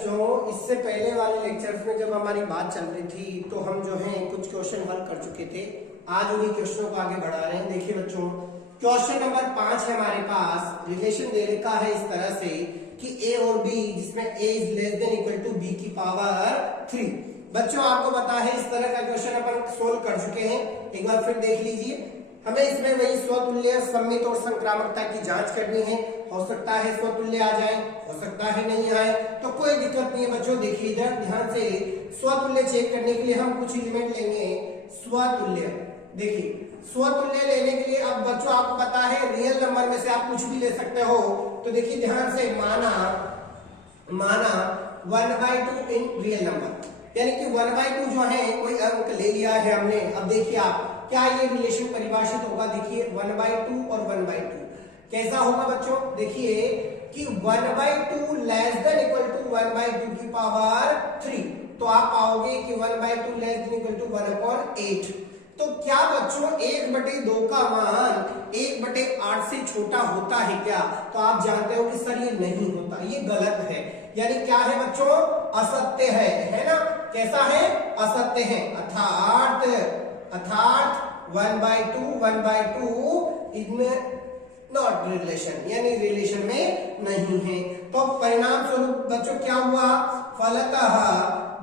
बच्चों, इससे पहले वाले लेक्चर्स में जब हमारी बात चल रही थी तो हम जो है कुछ क्वेश्चन हल कर चुके थे। आज उन्हीं क्वेश्चनों को आगे बढ़ा रहे हैं। देखिए बच्चों, क्वेश्चन नंबर 5 है हमारे पास। रिलेशन दे रखा है इस तरह से कि a और b, जिसमें a is less than equal to b की पावर 3। बच्चों आपको पता है इस तरह का क्वेश्चन अपन सोल्व कर चुके हैं। एक बार फिर देख लीजिए। हमें इसमें वही स्वतुल्य, सममित और संक्रामकता की जांच करनी है। हो सकता है स्वतुल्य आ जाए, हो सकता है नहीं आए, तो कोई दिक्कत नहीं है बच्चों। देखिए इधर ध्यान से, स्वतुल्य चेक करने के लिए हम कुछ एलिमेंट लेंगे। स्वतुल्य, देखिए स्वतुल्य लेने के लिए अब बच्चों आपको पता है रियल नंबर में से आप कुछ भी ले सकते हो। तो देखिए ध्यान से, माना 1/2 इन रियल नंबर, यानी कि 1/2 जो है कोई अंक ले लिया है हमने। अब देखिए आप, क्या ये रिलेशन परिभाषित होगा? देखिए 1/2 और 1/2 कैसा होगा बच्चों? देखिए कि 1/2 लेस देन इक्वल टू 1/2 की पावर 3, तो आप पाओगे कि 1/2 लेस देन इक्वल टू 1/8। तो क्या बच्चों 1/2 का मान 1/8 से छोटा होता है क्या? तो आप जानते हो कि सर ये नहीं होता, ये गलत है। यानी क्या है बच्चों? असत्य है ना? कैसा है? असत्य है। अर्थात 1/2 इन नॉट रिलेशन, यानी रिलेशन में नहीं है। तो परिणाम स्वरूप बच्चों क्या हुआ? फलतः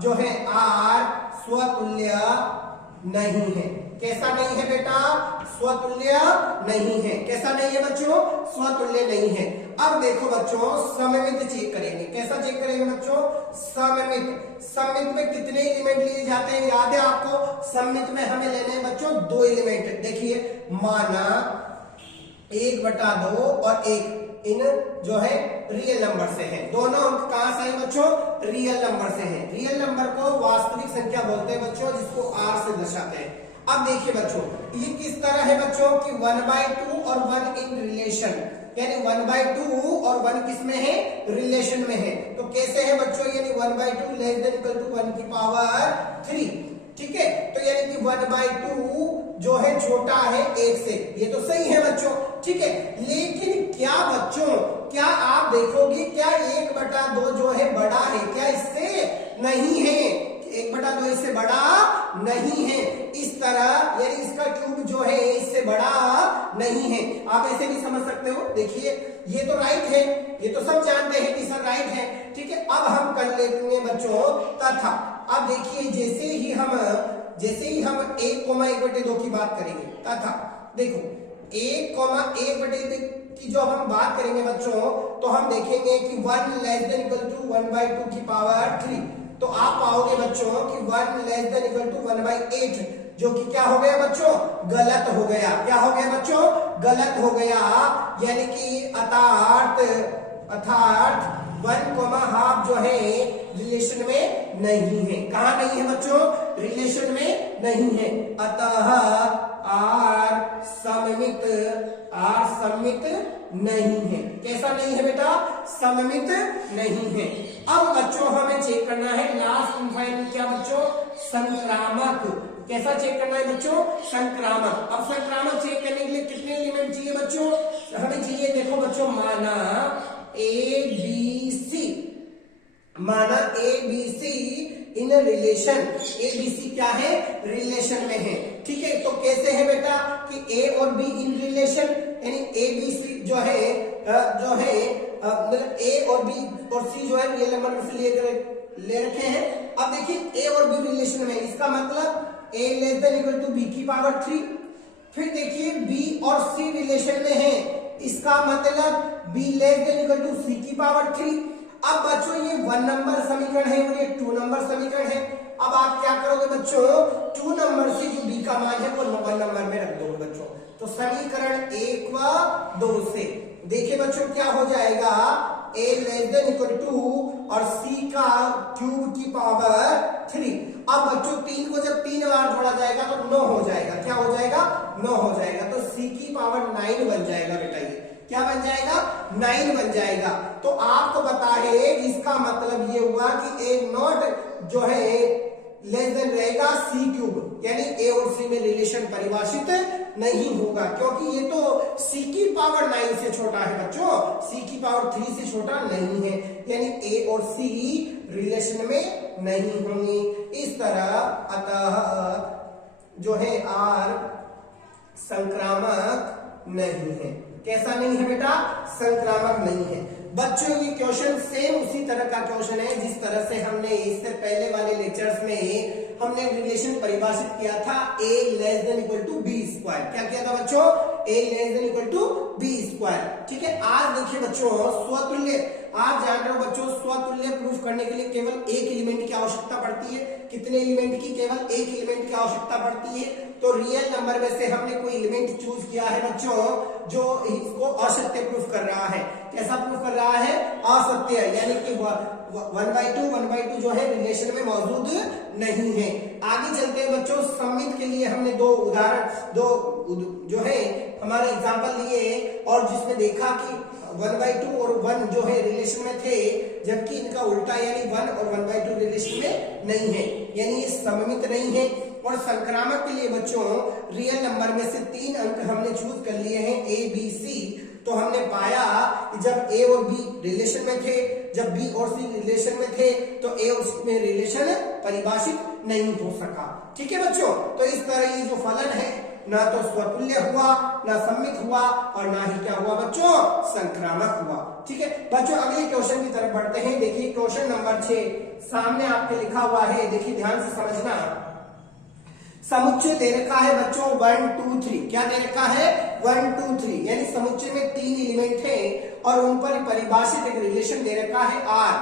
जो है R स्वतुल्य नहीं है। कैसा नहीं है बेटा? स्वतुल्य नहीं है। कैसा नहीं है बच्चों? स्वतुल्य नहीं है। अब देखो बच्चों, सममित चेक करेंगे। कैसा चेक करेंगे बच्चों? सममित। सममित में कितने एलिमेंट लिए जाते हैं? याद है आपको? सममित में हमें लेने हैं बच्चों 2 एलिमेंट। देखिए माना 1/2 और 1 इन जो है रियल नंबर से है। दोनों अंक कहां से है बच्चों? रियल नंबर से है। रियल नंबर को वास्तविक संख्या बोलते हैं बच्चों, जिसको R से दर्शाते हैं। अब देखिए बच्चों, ये किस तरह है बच्चों कि 1/2 और 1 इन रिलेशन, यानी 1/2 और 1 किस में है? रिलेशन में है। तो कैसे है बच्चों? यानी 1/2 लेस देन इक्वल टू 1 की पावर 3। ठीक है, तो यानी कि 1/2 जो है छोटा है 1 से। ये तो सही है बच्चों, ठीक है। लेकिन क्या बच्चों, क्या आप देखोगे क्या 1/2 जो है बड़ा है क्या इससे? नहीं है। 1/2 इससे बड़ा नहीं है। इस तरह यानी इसका क्यूब जो है इससे बड़ा नहीं है। आप ऐसे भी समझ सकते हो। देखिए ये तो राइट है, ये तो सब जानते हैं कि सर राइट है, ठीक है। अब हम कर लेते हैं बच्चों तथा। अब देखिए जैसे ही हम 1,1/2 की बात करेंगे तथा देखो 1,1/2 की जो हम बात करेंगे बच्चों, तो हम देखेंगे कि 1 लेस देन इक्वल टू 1/2 की पावर 3। तो आप पाओगे बच्चों कि 1 लेस देन इक्वल टू 1/8, जो कि क्या हो गया बच्चों? गलत हो गया। क्या हो गया बच्चों? गलत हो गया। यानी कि अर्थात 1,2 जो है रिलेशन में नहीं है। कहा नहीं है बच्चों? रिलेशन में नहीं है। अतः R सममित नहीं है। कैसा नहीं है बेटा? सममित नहीं है। अब बच्चों हमें चेक करना है लास्ट एंड फाइनल, क्या बच्चों? संक्रामक। कैसा चेक करना है बच्चों? संक्रामक। अब संक्रामक चेक करने के लिए कितने एलिमेंट चाहिए बच्चों? हमें चाहिए, देखो बच्चों, माना ABC इन रिलेशन। ABC क्या है? रिलेशन में है, ठीक है। तो कैसे है बेटा कि A और B इन रिलेशन, यानी ABC जो है मतलब A और B और C जो है रियल नंबर में से ले रखे हैं। अब देखिए A और B रिलेशन में, इसका मतलब A less than equal to B की पावर 3। फिर देखिए B और C रिलेशन में है, इसका मतलब B less than equal to C की पावर 3। अब बच्चों ये 1 नंबर समीकरण है और ये 2 नंबर समीकरण है। अब आप क्या करोगे बच्चों? 2 नंबर से जो B का मान है वो 1 नंबर में रख दोगे बच्चों। तो समीकरण 1 व 2 से देखिए बच्चों क्या हो जाएगा? A less than equal to और C का क्यूब की पावर 3। अब बच्चों 3 को जब 3 बार जोड़ा जाएगा तो 9 हो जाएगा। क्या हो जाएगा? 9 हो जाएगा। तो C की पावर 9 बन जाएगा बेटा। ये क्या बन जाएगा? 9 बन जाएगा। तो आपको पता है इसका मतलब ये हुआ कि A नॉट जो है लेस देन रहेगा सी क्यूब, यानी ए और सी में रिलेशन परिभाषित नहीं होगा, क्योंकि ये तो सी की पावर 9 से छोटा है बच्चों, सी की पावर 3 से छोटा नहीं है, यानी ए और सी रिलेशन में नहीं होंगी। इस तरह अतः जो है आर संक्रामक नहीं है। कैसा नहीं है बेटा? संक्रामक नहीं है। बच्चों ये क्वेश्चन सेम उसी तरह का क्वेश्चन है जिस तरह से हमने इससे पहले वाले लेक्चर्स में हमने रिलेशन परिभाषित किया था a less than equal to B square. क्या किया था बच्चों? a less than equal to B square. ठीक है, आज देखिए बच्चों स्वतुल्य, आप जान रहे हो बच्चों स्वतुल्य प्रूफ करने के लिए केवल एक एलिमेंट की आवश्यकता पड़ती है। कितने एलिमेंट की? केवल एक एलिमेंट की आवश्यकता पड़ती है। तो रियल नंबर में से हमने कोई एलिमेंट चूज किया है बच्चों जो इसको असत्य प्रूफ कर रहा है। कैसा प्रूफ कर रहा है? असत्य, यानी कि 1/2 जो है रिलेशन में मौजूद नहीं है। आगे चलते हैं बच्चों, सममित के लिए हमने दो उदाहरण, जो है हमारे एग्जांपल लिए और जिसमें देखा कि 1/2 और 1 जो है रिलेशन में थे, जबकि इनका उल्टा यानी 1 और 1/2 रिलेशन में नहीं है, यानी ये सममित नहीं है। और संक्रामक के लिए बच्चों रियल नंबर में से 3 अंक हमने चूज कर लिए हैं A B C। तो हमने पाया कि जब A और B रिलेशन में थे, जब B और C रिलेशन में थे, तो A और C में रिलेशन परिभाषित नहीं हो सका। ठीक है बच्चों, तो इस तरह ये जो फलन है ना तो स्वतुल्य हुआ, ना सम्मित हुआ और ना ही क्या हुआ बच्चों? संक्रामक हुआ। ठीक है बच्चों, अगले क्वेश्चन की तरफ बढ़ते हैं। देखिए क्वेश्चन नंबर 6 सामने आपके लिखा हुआ है, देखिए ध्यान से समझना। समुच्चय दे रखा है बच्चों 1 2 3। क्या दे रखा है? 1 2 3, यानी समुच्चय में 3 एलिमेंट है और उन पर परिभाषित एक रिलेशन दे रखा है R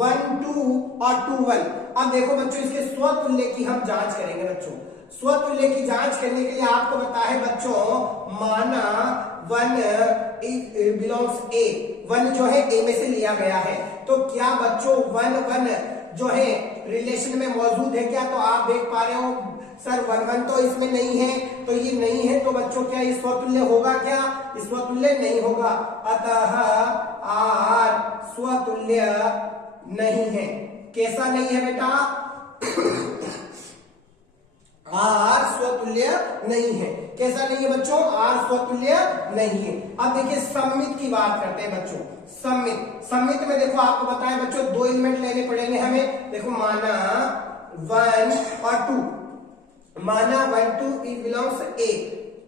1 2 और 2 1। अब देखो बच्चों इसके स्वतुल्य की हम जांच करेंगे बच्चों। स्वतुल्य की जांच करने के लिए आपको पता है बच्चों, माना 1 बिलोंग्स A, 1 जो है A में से लिया गया है, तो क्या बच्चों 1 1 जो है रिलेशन में मौजूद है क्या? तो आप देख पा रहे हो सर 1 1 तो इसमें नहीं है, तो ये नहीं है, तो बच्चों क्या ये स्वतुल्य होगा क्या? स्वतुल्य नहीं होगा, अतः आर स्वतुल्य नहीं है। कैसा नहीं है बेटा? आर स्वतुल्य नहीं है। कैसा नहीं है बच्चों? आर स्वतुल्य नहीं है। अब देखिए सम्मित की बात करते हैं बच्चों। सम्मित में देखो आपको बताया बच्चों 2 एलिमेंट लेने पड़ेंगे हमें। देखो माना 1 और 2, माना 1 2 इट बिलोंग्स A।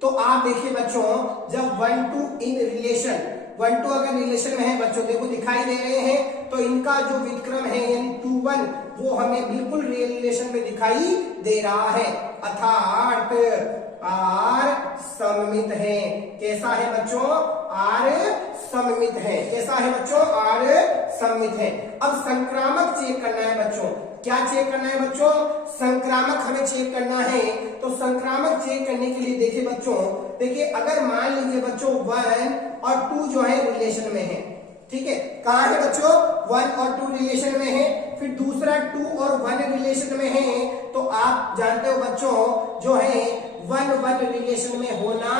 तो आप देखिए बच्चों जब 1 2 इन रिलेशन, 1 2 अगर रिलेशन में है बच्चों, देखो दिखाई दे रहे हैं, तो इनका जो व्युत्क्रम है यानी 2 1 वो हमें बिल्कुल रिलेशन में दिखाई दे रहा है, अर्थात आर सममित है। कैसा है बच्चों? आर सममित है। कैसा है बच्चों? आर सममित है। अब संक्रामक चेक करना है बच्चों। क्या चेक करना है बच्चों? संक्रामक हमें चेक करना है। तो संक्रामक चेक करने के लिए देखिए बच्चों, देखिए अगर मान लीजिए बच्चों 1 और 2 जो है रिलेशन में है, ठीक है, कहाँ है बच्चों? 1 और 2 रिलेशन में है, फिर दूसरा 2 और 1 रिलेशन में है, तो आप जानते हो बच्चों जो है 1 1 रिलेशन में होना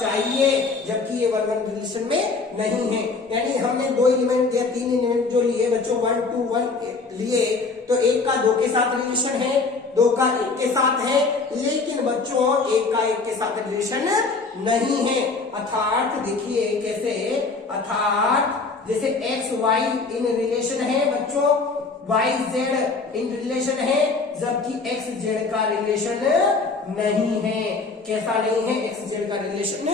चाहिए, जबकि ये 1 1 रिलेशन में नहीं है। यानी हमने 2 एलिमेंट या 3 एलिमेंट जो लिए बच्चों 1 2 1 लिए, तो एक का 2 के साथ रिलेशन है, 2 का 1 के साथ है, लेकिन बच्चों 1 का 1 के साथ रिलेशन नहीं है। अर्थात देखिए कैसे, अर्थात जैसे x y इन रिलेशन है बच्चों, y z इन रिलेशन है, जबकि x z का रिलेशन नहीं है। कैसा नहीं है? x z का रिलेशन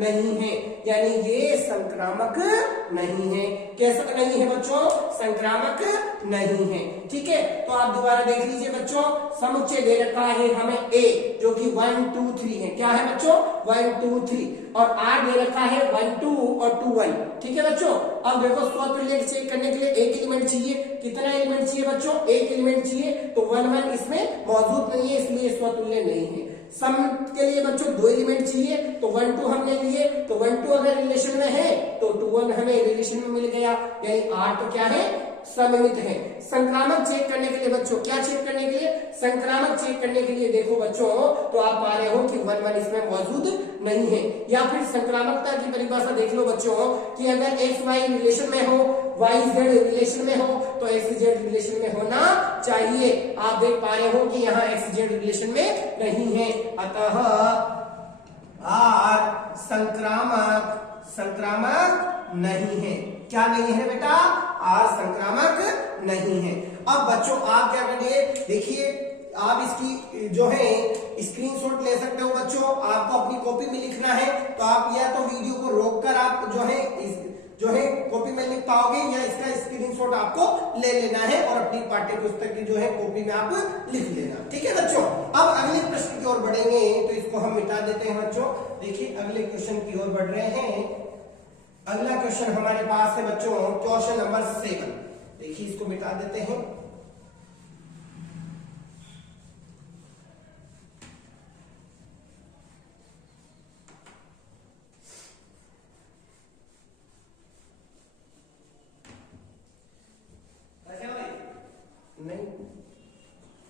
नहीं है, यानी ये संक्रामक नहीं है। कैसा नहीं है बच्चों? संक्रामक नहीं है। ठीक है, तो आप दोबारा देख लीजिए बच्चों, समुच्चय दे रखा है हमें A जो कि 1 2 3 है। क्या है बच्चों? 1 2 3, और R दे रखा है 1 2 और 2 1। ठीक है बच्चों, अब देखो स्वतुल्य चेक करने के लिए एक एलिमेंट चाहिए। कितना एलिमेंट चाहिए बच्चों? एक एलिमेंट चाहिए, तो 1 1 इसमें मौजूद नहीं है, इसलिए स्वतुल्य नहीं है। सम्मित के लिए बच्चों 2 एलिमेंट चाहिए, तो 1 2 हमने लिए, तो 1 2 अगर रिलेशन में है तो 2 1 हमें रिलेशन में मिल गया, यानी R तो क्या है? सममित है। संक्रामक चेक करने के लिए बच्चों, क्या चेक करने के लिए? संक्रामक चेक करने के लिए देखो बच्चों, तो आप पा रहे हो कि 1 1 इसमें मौजूद नहीं है। या फिर संक्रामकता की परिभाषा देख लो बच्चों कि अगर x y रिलेशन में हो, वाई जेड रिलेशन में हो तो एक्स जेड रिलेशन में होना चाहिए। आप देख पा रहे हो कि यहाँ एक्स जेड रिलेशन में नहीं है, अतः आर संक्रामक नहीं है। क्या नहीं है बेटा? आर संक्रामक नहीं है। अब बच्चों आप क्या करिए, देखिए आप इसकी जो है स्क्रीनशॉट ले सकते हो बच्चों। आपको अपनी कॉपी में लिखना है तो आप या तो वीडियो को रोककर आप जो है कॉपी में लिख पाओगे, या इसका स्क्रीनशॉट आपको ले लेना है और अपनी पाठ्य पुस्तक की जो है कॉपी में आप लिख लेना। ठीक है बच्चों, अब अगले प्रश्न की ओर बढ़ेंगे तो इसको हम मिटा देते हैं बच्चों। देखिए अगले क्वेश्चन की ओर बढ़ रहे हैं। अगला क्वेश्चन हमारे पास है बच्चों क्वेश्चन नंबर 7। देखिए इसको मिटा देते हैं। नहीं,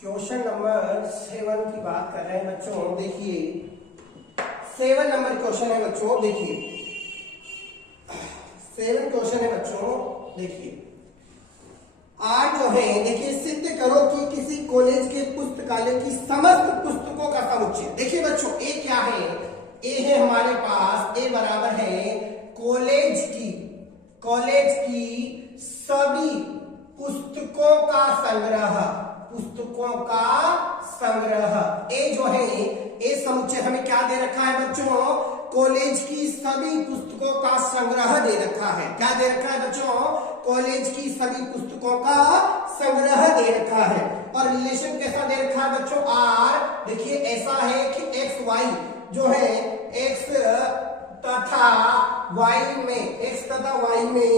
क्वेश्चन नंबर 7 की बात कर रहे हैं बच्चों। देखिए 7 नंबर क्वेश्चन है बच्चों। देखिए 7 क्वेश्चन है बच्चों। देखिए आज जो है, देखिए सिद्ध करो कि किसी कॉलेज के पुस्तकालय की समस्त पुस्तकों का समुच्चय। देखिए बच्चों ए क्या है? ए है हमारे पास, ए बराबर है कॉलेज की सभी पुस्तकों का संग्रह। पुस्तकों का संग्रह ए जो है, ए समुच्चय हमें क्या दे रखा है बच्चों? कॉलेज की सभी पुस्तकों का संग्रह दे रखा है। क्या दे रखा है बच्चों? कॉलेज की सभी पुस्तकों का संग्रह दे रखा है। और रिलेशन कैसा दे रखा है बच्चों? आर। देखिए ऐसा है कि एक्स वाई जो है, एक्स तथा वाई में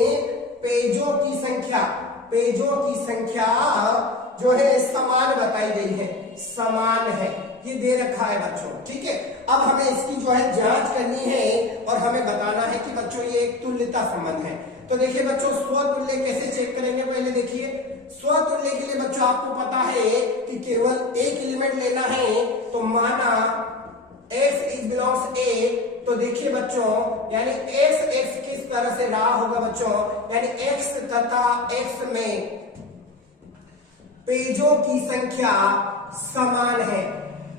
पेजों की संख्या जो है समान बताई गई है, समान है, ये दे रखा है बच्चों। ठीक है, अब हमें इसकी जो है जांच करनी है और हमें बताना है कि बच्चों ये एक तुल्यता संबंध है। तो देखिए बच्चों स्वतुल्य कैसे चेक करेंगे? पहले देखिए स्वतुल्य के लिए बच्चों आपको पता है कि केवल एक एलिमेंट लेना है। तो माना x इज बिलोंग्स a, तो देखिए बच्चों यानी x किस तरह से रहा होगा बच्चों, यानी x तथा x में पेजों की संख्या समान है।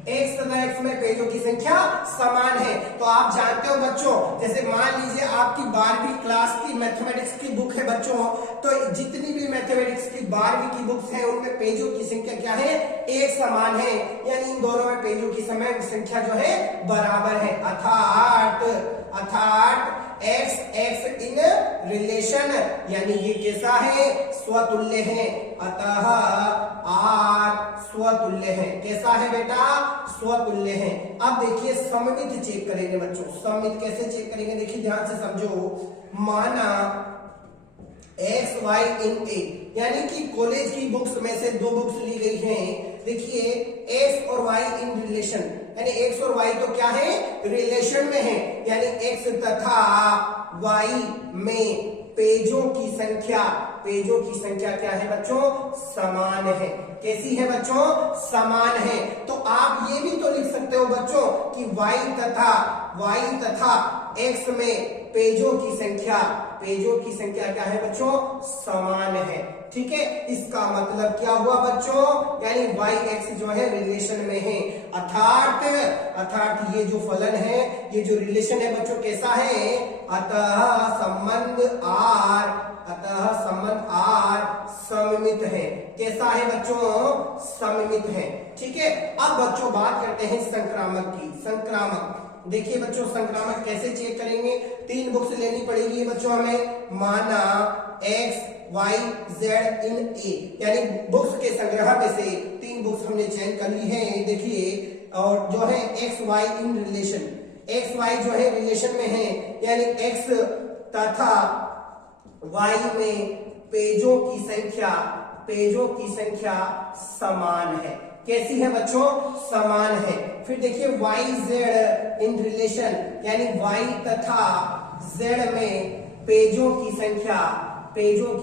x तथा x में पेजों की संख्या समान है। तो आप जानते हो बच्चों, जैसे मान लीजिए आपकी 12वीं क्लास की मैथमेटिक्स की बुक है बच्चों, तो जितनी भी मैथमेटिक्स की 12वीं की बुक्स हैं उनमें पेजों की संख्या क्या है? एक समान है, यानी इन दोनों में पेजों की संख्या जो है बराबर है। अर्थात x इन रिलेशन, यानी ये कैसा है? स्वतुल्य है। अतः r स्वतुल्य है। कैसा है बेटा? स्वतुल्य है। अब देखिए सममित चेक करेंगे बच्चों। सममित कैसे चेक करेंगे? देखिए ध्यान से समझो। माना एक्स वाई इन ए, यानी कि कॉलेज की बुक्स में से 2 बुक्स ली गई हैं। देखिए एक्स और वाई इन रिलेशन, यानी एक्स और वाई तो क्या है? रिलेशन में है, यानी एक्स तथा वाई में पेजों की संख्या क्या है बच्चों? समान है। कैसी है बच्चों? समान है। तो आप ये भी तो लिख सकते हो बच्चों कि y तथा x में पेजों की संख्या क्या है बच्चों? समान है। ठीक है, इसका मतलब क्या हुआ बच्चों? यानी y x जो है रिलेशन में है। अर्थात ये जो फलन है, ये जो रिलेशन है बच्चों कैसा है? अतः संबंध R सममित है। कैसा है बच्चों? सममित है। ठीक है, अब बच्चों बात करते हैं संक्रामक की। संक्रामक देखिए बच्चों, संक्रामक कैसे चेक करेंगे? 3 बुक्स लेनी पड़ेगी बच्चों हमें। माना x y z in a, यानी बुक्स के संग्रह में से 3 बुक्स हमने चयन कर ली है। देखिए और जो है x y in relation, x y जो है रिलेशन में है, यानी x तथा y में पेजों की संख्या समान है। कैसी है बच्चों? समान है। फिर देखिए y z इन रिलेशन, यानी y तथा z में पेजों की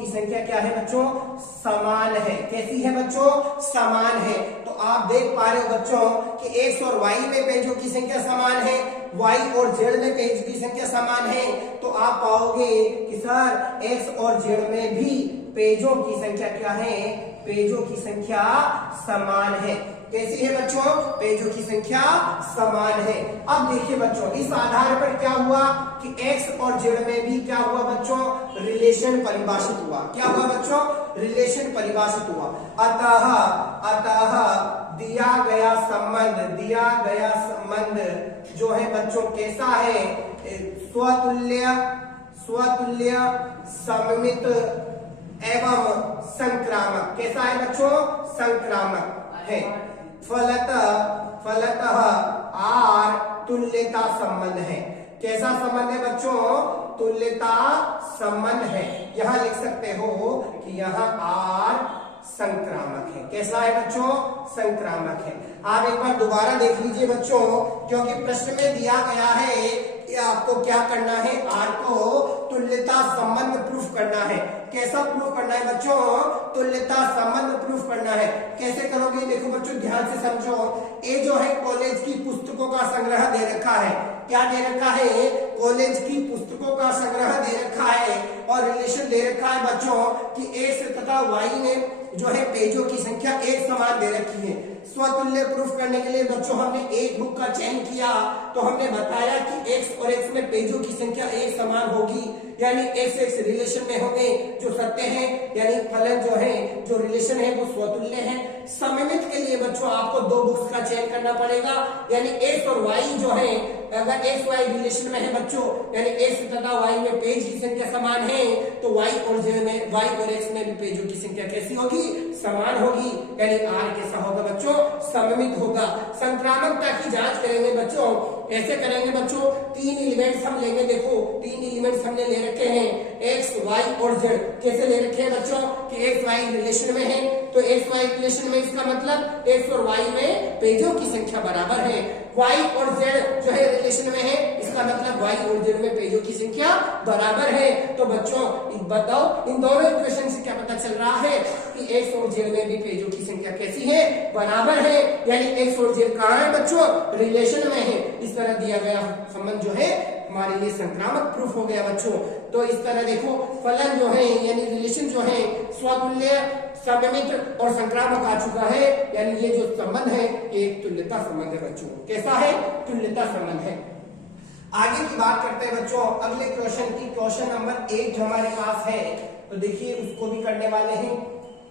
संख्या क्या है बच्चों? समान है। कैसी है बच्चों? समान है। तो आप देख पा रहे हो बच्चों कि x और y में पेजों की संख्या समान है y और z में पेज की संख्या समान है तो आप पाओगे कि सर x और z में भी पेजों की संख्या क्या है, पेजों की संख्या समान है। कैसी है बच्चों, पेजों की संख्या समान है। अब देखिए बच्चों इस आधार पर क्या हुआ कि x और z में भी क्या हुआ बच्चों, रिलेशन परिभाषित हुआ। क्या हुआ बच्चों, रिलेशन परिभाषित हुआ। अतः दिया गया संबंध जो है बच्चों कैसा है, स्वतुल्य सममित एवं संक्रामक। कैसा है बच्चों, संक्रामक है। फलतः आर तुल्यता संबंध है। कैसा संबंध है बच्चों, तुल्यता संबंध है। यहां लिख सकते हो कि यहां आर संक्रामक है। कैसा है बच्चों, संक्रामक है। आप एक बार दोबारा देख लीजिए बच्चों, क्योंकि प्रश्न में दिया गया है कि आपको क्या करना है, आर को तुल्यता संबंध प्रूफ करना है। कैसा प्रूफ करना है बच्चों, तुल्यता संबंध प्रूफ करना है। कैसे करोगे, देखो बच्चों ध्यान से समझो। ये जो है कॉलेज की पुस्तकों का संग्रह दे रखा है। क्या दे रखा है, कॉलेज की पुस्तकों का संग्रह दे रखा है और रिलेशन दे रखा है बच्चों कि एक्स तथा वाई में जो है पेजों की संख्या एक समान दे रखी है। स्वतुल्य प्रूफ करने के लिए बच्चों हमने एक बुक का चयन किया तो हमने बताया कि x और x में पेजों की संख्या एक समान होगी, यानी x रिलेशन में होंगे जो सत्य है, यानी फलन जो है जो रिलेशन है वो स्वतुल्य है। सममित के लिए बच्चों आपको दो बुक्स का चयन करना पड़ेगा, यानी x और y जो है अगर x y रिलेशन में है बच्चों, यानी x तथा y में पेज की संख्या समान है तो y और z में y और x में भी पेजों की संख्या कैसी होगी, समान होगी, यानी r कैसा होगा बच्चों, सममित होगा। संक्रामकता की जांच करेंगे बच्चों, ऐसे करेंगे बच्चों, तीन एलिमेंट्स हम लेंगे। देखो तीन एलिमेंट्स हमने ले रखे हैं x y और z। कैसे ले रखे हैं बच्चों कि x y रिलेशन में है तो x y रिलेशन में इसका मतलब x और y में पेजों की संख्या बराबर है। y और z जो है रिलेशन में है इसका मतलब y और z में पेजों की संख्या बराबर है। तो बच्चों बताओ इन दोनों इक्वेशन से क्या पता चल रहा है कि x और z में भी पेजों की संख्या कैसी है, बराबर है, यानी x और z कहाँ है बच्चों, रिलेशन में है। इस तरह दिया गया संबंध जो है हमारे लिए संक्रामक प्रूफ हो गया बच्चों। तो इस तरह देखो फलन जो है यानी रिलेशन जो है स्वतुल्य सममित और संक्रामक आ चुका है, यानी ये जो संबंध है एक तुल्यता संबंध है बच्चों। कैसा है, तुल्यता संबंध है। आगे की बात करते हैं बच्चों अगले क्वेश्चन की। क्वेश्चन नंबर 8 हमारे पास है, तो देखिए उसको भी करने वाले हैं।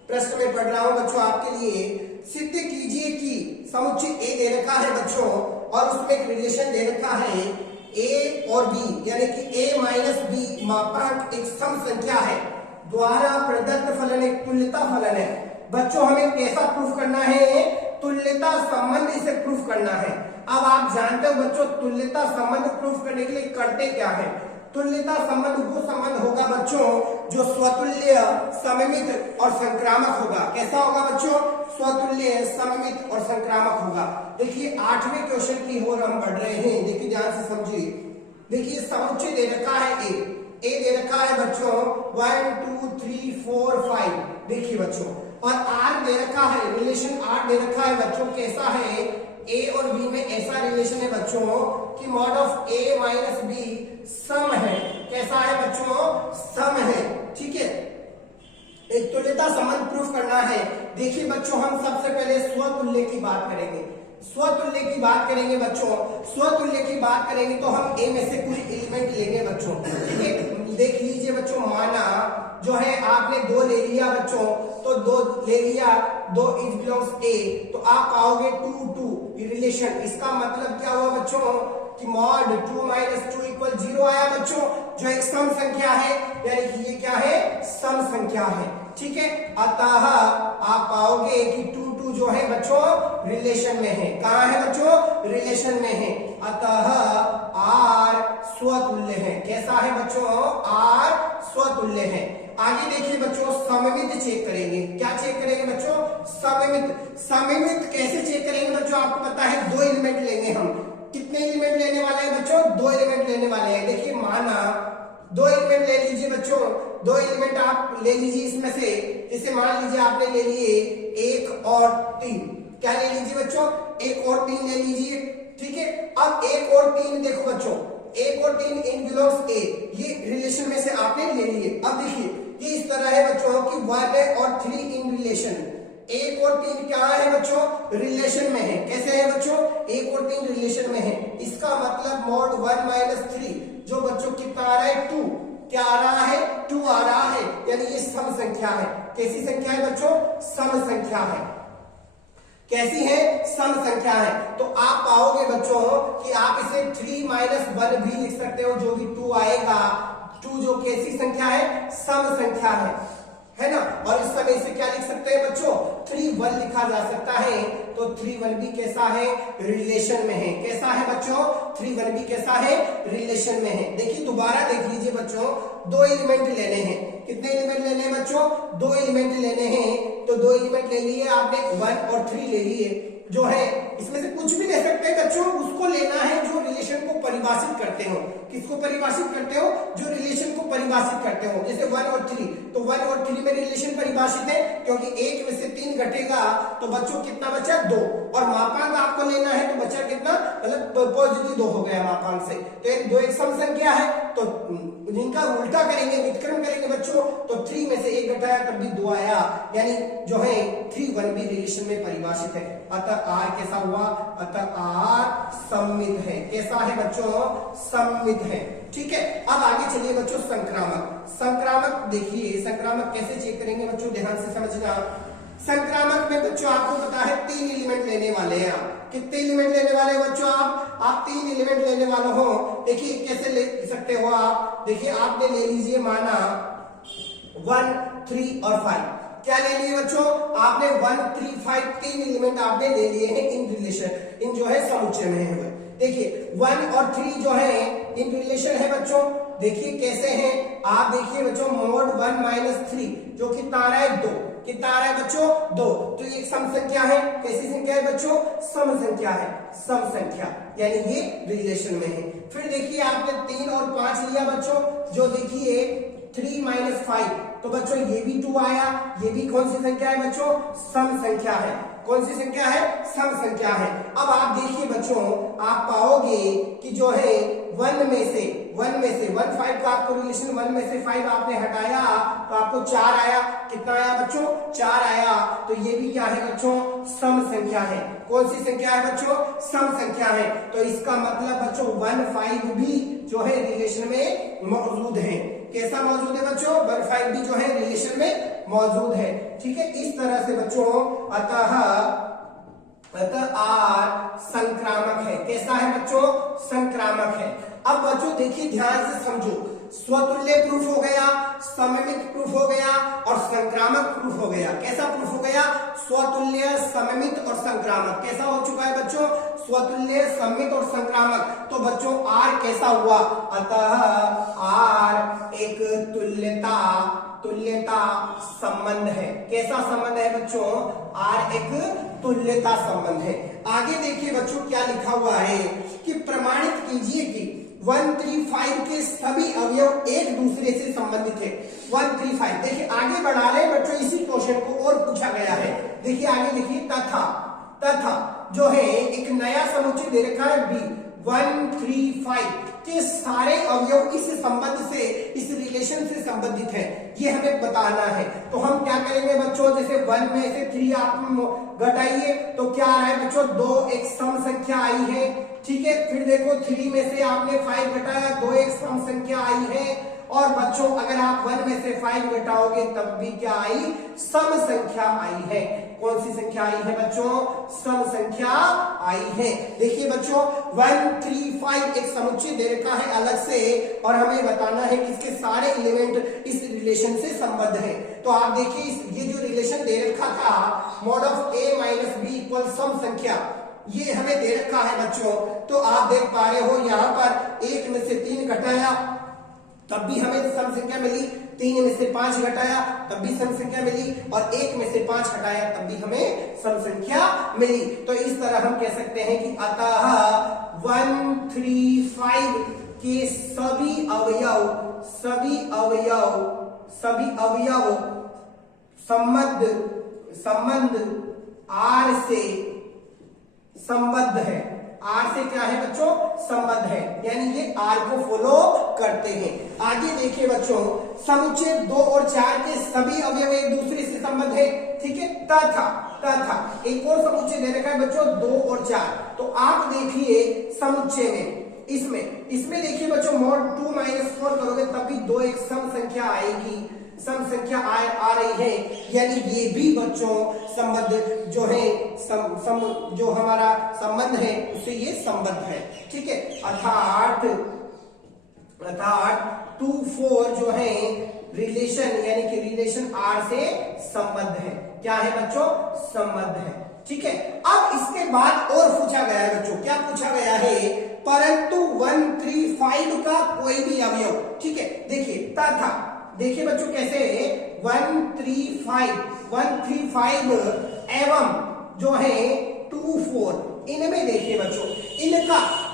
प्रश्न में पढ़ रहा हूं बच्चों आपके लिए। सिद्ध कीजिए कि समुच्चय ए दे रखा है बच्चों और उसमें एक रिलेशन दे रखा है a और b, यानी कि a माइनस बी मापांक एक सम संख्या है द्वारा प्रदत्त फलन एक तुल्यता फलन है। बच्चों हमें कैसा प्रूफ करना है, तुल्यता संबंध इसे प्रूफ करना है। अब आप जानते हो बच्चों तुल्यता संबंध प्रूफ करने के लिए करते क्या है, तुल्यता संबंध वो संबंध होगा बच्चों जो स्वतुल्य सममित और संक्रामक होगा। कैसा होगा बच्चों, स्वतुल्य सममित और संक्रामक होगा। देखिए 8वें क्वेश्चन की ओर हम बढ़ रहे हैं, देखिए ध्यान से समझिए। देखिए समुच्चय दे रखा है ए दे रखा है बच्चों 1 2 3 4 5। देखिए बच्चों और आर दे रखा है, रिलेशन आर दे रखा है बच्चों। कैसा है, ए और बी में ऐसा रिलेशन है बच्चों कि mod of A minus B sum है। कैसा है बच्चों, सम है, ठीक है। एक तुल्यता संबंध प्रूफ करना है। देखिए बच्चों हम सबसे पहले स्वतुल्य की बात करेंगे। स्वतुल्य की बात करेंगे बच्चों, स्वतुल्य की बात करेंगे तो हम ए में से कोई एलिमेंट लेंगे बच्चों, ठीक है। देख लीजिए बच्चों, माना जो है आपने 2 ले लिया बच्चों, तो 2 ले लिया, 2 इज बिलोंग्स ए, तो आप पाओगे 2 2 रिलेशन। इसका मतलब क्या हुआ बच्चों कि मॉड 2 माइनस 2 इक्वल 0 आया बच्चों, जो एक सम संख्या है, यानी कि ये क्या है, सम संख्या है, ठीक है। अतः आप पाओगे कि 2 2 जो है बच्चों रिलेशन में है। कहां है बच्चों, रिलेशन में है। अतः आर स्वतुल्य है। कैसा है बच्चों, आर स्वतुल्य है। आगे देखिए बच्चों सममित चेक करेंगे। क्या चेक करेंगे बच्चों, सममित। सममित कैसे चेक करेंगे बच्चों, आपको पता है 2 एलिमेंट लेंगे हम। कितने एलिमेंट लेने वाले हैं बच्चों, 2 एलिमेंट लेने वाले हैं। देखिए माना 2 एलिमेंट ले लीजिए बच्चों, 2 एलिमेंट आप ले लीजिए इसमें से। जैसे मान लीजिए आपने ले लिए 1 और 3। क्या ले लीजिए बच्चों, 1 और 3 ले लीजिए। ठीक है। अब 1 और 3 देखो बच्चों, 1 और 3 इन बिलोंग्स ए, ये रिलेशन में से आपने ले लिए। अब देखिए ये इस तरह है बच्चों कि 1 और 3 इन रिलेशन, 1 और 3 क्या है बच्चों, रिलेशन में है। कैसे है बच्चों, 1 और 3 रिलेशन में है। इसका मतलब mod 1 - 3 जो बच्चों कितना आ रहा है, 2, क्या आ रहा है, 2 आ रहा है, यानी ये सम संख्या है। कैसी संख्या है बच्चों, सम संख्या है। कैसी है, सम संख्या है। तो आप पाओगे बच्चों कि आप इसे 3 - 1 भी लिख सकते हो, जो भी 2 आएगा, 2 जो कैसी संख्या है, सम संख्या है ना। और इस समय इसे क्या लिख सकते हैं बच्चों, 3 1 लिखा जा सकता है। तो 3 1 भी कैसा है, रिलेशन में है। कैसा है बच्चों, 3 1 भी कैसा है, रिलेशन में है। देखिए दोबारा देख लीजिए बच्चों, 2 एलिमेंट लेने हैं। कितने एलिमेंट लेने हैं बच्चों, 2 एलिमेंट लेने हैं। तो 2 एलिमेंट ले लिए आपने, 1 और 3 ले लिए। जो है इसमें से कुछ भी ले सकते हैं बच्चों, उसको लेना है जो रिलेशन को परिभाषित करते हो। किसको परिभाषित करते हो, जो रिलेशन को परिभाषित करते हो। जैसे 1 और 3, तो 1 और 3 में रिलेशन परिभाषित है, क्योंकि 1 में से 3 घटेगा तो बच्चों कितना बचा, 2। और मापांक आपको लेना है तो बचा कितना, मतलब पॉजिटिव 2 हो गया मापांक से। तो 2 एक सम संख्या है, तो जिनका उल्टा करेंगे, व्युत्क्रम करेंगे बच्चों, तो 3 में से 1 घटाया तब भी 2 आया, यानी जो है 3 1 भी रिलेशन में परिभाषित है। अतः R कैसा हुआ, अतः R सममित है। कैसा है बच्चों, सममित है। ठीक है। अब आगे चलिए बच्चों, संक्रामक। संक्रामक देखिए, संक्रामक कैसे चेक करेंगे बच्चों, ध्यान से समझना। संक्रामक में बच्चों आपको पता है 3 एलिमेंट लेने वाले हैं आप। कितने एलिमेंट लेने वाले हो बच्चों, आप 3 एलिमेंट लेने वाले हो। देखिए कैसे ले सकते हो आप, देखिए आपने ले लीजिए माना 1 3 और 5। क्या ले लिए बच्चों, आपने 1 3 5 3 एलिमेंट आपने ले लिए हैं इन रिलेशन, इन जो है समुच्चय में है। देखिए 1 और 3 जो है इन रिलेशन है बच्चों। देखिए कैसे हैं, आप देखिए बच्चों, mod 1 - 3 जो कितना आ रहा है, 2। कितना आ रहा है बच्चों, 2। तो ये एक सम संख्या है। कैसी संख्या है बच्चों, सम संख्या है, सम संख्या, यानी ये रिलेशन में है। फिर देखिए आपने 3 और 5 लिया बच्चों, जो देखिए 3 - 5, तो बच्चों ये भी 2 आया। ये भी कौन सी संख्या है बच्चों, सम संख्या है। कौन सी संख्या है, सम संख्या है। अब आप देखिए बच्चों, आप पाओगे कि जो है 1 में से 1 5 का आपको रिलेशन, 1 में से 5 आपने हटाया तो आपको 4 आया। कितना आया बच्चों, 4 आया। तो ये भी क्या है बच्चों, सम संख्या है। कौन सी संख्या है बच्चों, सम संख्या है। तो इसका मतलब बच्चों 1 5 भी जो है रिलेशन में मौजूद है। कैसा मौजूद है बच्चों, 1 5 भी जो है रिलेशन में मौजूद है। ठीक है। इस तरह से बच्चों अतः R संक्रामक है। कैसा है बच्चों, संक्रामक है। अब बच्चों देखिए ध्यान से समझो, स्वतुल्य प्रूफ हो गया, सममित प्रूफ हो गया और संक्रामक प्रूफ हो गया। कैसा प्रूफ हो गया, स्वतुल्य, सममित और संक्रामक। कैसा हो चुका है बच्चों, स्वतुल्य, सममित और संक्रामक। तो बच्चों R कैसा हुआ, अतः R एक तुल्यता संबंध है। कैसा संबंध है बच्चों, R एक तुल्यता संबंध है। आगे देखिए बच्चों क्या लिखा हुआ है कि प्रमाणित कीजिए कि 1 3 5 के सभी अवयव एक दूसरे से संबंधित है। 1 3 5 देखिए आगे बढ़ा रहे हैं बच्चों, इसी क्वेश्चन को और पूछा गया है। देखिए आगे देखिए, तथा जो है एक नया समुच्चय दे रखा है B 1 3 5 के सारे अवयव इस संबंध से, इस रिलेशन से संबंधित है, ये हमें बताना है। तो हम क्या करेंगे बच्चों, जैसे 1 में से 3 आप घटाइए तो क्या आ रहा है बच्चों, 2 एक सम संख्या आई है। ठीक है। फिर देखो 3 में से आपने 5 घटाया, 2 एक सम संख्या आई है। और बच्चों अगर आप 1 में से 5 घटाओगे तब भी क्या आई, सम संख्या आई है। कौन सी संख्या आई है बच्चों, सम संख्या आई है। देखिए बच्चों 1 3 5 एक समुच्चय दे रखा है अलग से, और हमें बताना है कि इसके सारे एलिमेंट इस रिलेशन से संबद्ध है। तो आप देखिए ये जो रिलेशन दे रखा था, mod of A - B equal सम संख्या, ये हमें दे रखा है बच्चों। तो आप देख पा रहे हो यहाँ पर 1 में से 3 घटाया तब भी हमें सम संख्या मिली, 3 में से 5 घटाया तब भी सम संख्या मिली, और 1 में से 5 हटाया तब भी हमें सम संख्या मिली। तो इस तरह हम कह सकते हैं कि अतः 1 3 5 के सभी अवयव संबंध R से संबद्ध है। आर से क्या है बच्चों, संबद्ध है, यानी ये आर को फॉलो करते हैं। आगे देखिए बच्चों, समुच्चय 2 और 4 के सभी अवयव एक दूसरे से संबद्ध है, ठीक है। तथा एक और समुच्चय दे रखा है बच्चों 2 और 4, तो आप देखिए समुच्चय में इसमें देखिए बच्चों mod 2 - 4 करोगे तब भी 2 एक सम संख्या आएगी, सम संख्या आ रही है, यानी ये भी बच्चों संबद्ध जो है जो हमारा संबंध है उससे ये संबद्ध है, ठीक है। अर्थात 2 4 जो है रिलेशन, यानी कि रिलेशन आर से संबद्ध है। क्या है बच्चों, संबद्ध है, ठीक है। अब इसके बाद और पूछा गया है बच्चों, क्या पूछा गया है, परंतु 1 3 5 का कोई भी अवयव, ठीक है। देखिए बच्चों कैसे 1 3 5 एवं जो है 2 4, इनमें देखिए बच्चों